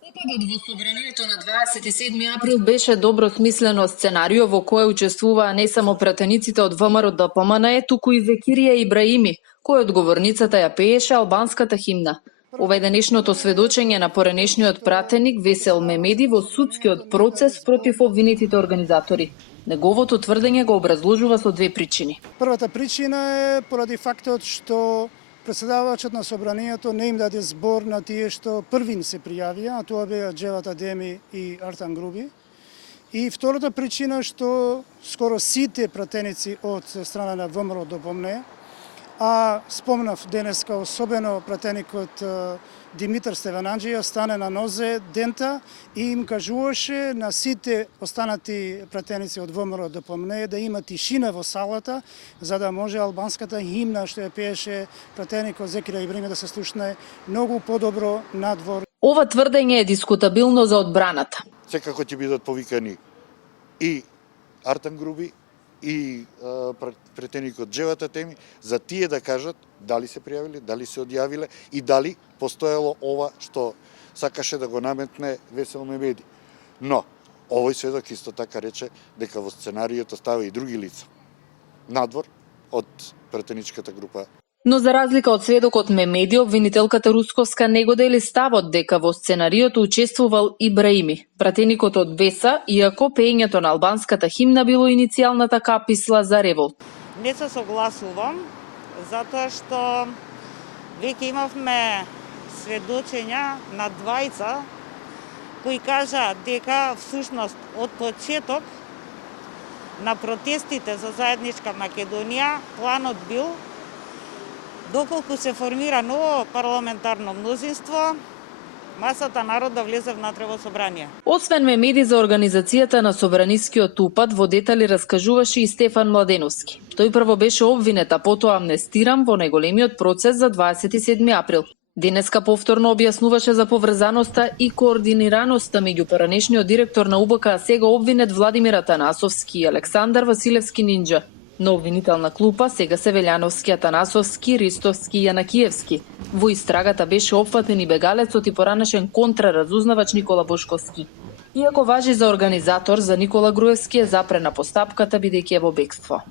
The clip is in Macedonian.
Опадот во собранието на 27 април беше добросмислено сценарио во кое учествуваа не само пратениците од ВМРО ДПМНЕ, туку и Векирија Ибраими, кој од говорницата ја пееше албанската химна. Ова е денешното сведочење на поренешниот пратеник Весел Мемеди во судскиот процес против обвинетите организатори. Неговото тврдење го образложува со две причини. Првата причина е поради фактот што председавачот на собранието не им даде збор на тие што првин се пријавија, а тоа беа Джеват Адеми и Артан Груби. И втората причина што скоро сите пратеници од страна на ВМРО ДПМНЕ, а спомнав денеска особено пратеникот Димитар Стевананџија стане на нозе дента и им кажуваше на сите останати пратеници од ВМРО ДПМНЕ да има тишина во салата, за да може албанската химна што ја пееше пратеникот Векирија Ибраими да се слушне многу подобро надвор. Ова тврдење е дискутабилно за одбраната. Секако ќе бидат повикани и Артан Груби и претеникот Джеват Адеми за тие да кажат дали се пријавиле, дали се одјавиле и дали постоело ова што сакаше да го наметне Весел Мемеди. Но овој сведок исто така рече дека во сценариото става и други лица надвор од пратеничката група. Но за разлика од сведокот Мемеди, обвинителката Русковска не го дели ставот дека во сценариото учествувал Ибраими, пратеникот од Веса, иако пеењето на албанската химна било иницијалната каписла за револт. Не се согласувам, затоа што веќе имавме сведочења на двајца кои кажа дека всушност од почеток на протестите за заедничка Македонија планот бил доколку се формира ново парламентарно мнозинство, масата народ да влезе внатре во собрание. Освен Мемеди за организацијата на собранискиот упад, во детали раскажуваше и Стефан Младеновски. Тој прво беше обвинет, а потоа амнестиран во најголемиот процес за 27 април. Денеска повторно објаснуваше за поврзаноста и координираноста меѓу поранешниот директор на УБК, а сега обвинет Владимир Атанасовски и Александар Василевски Нинџа. На обвинителна клупа сега се Велјановски, Атанасовски, Ристовски и Јанакиевски. Во истрагата беше опфатен и бегалецот и поранешен контраразузнавач Никола Бошковски. Иако важи за организатор, за Никола Груевски е запрена постапката бидејќи е во бегство.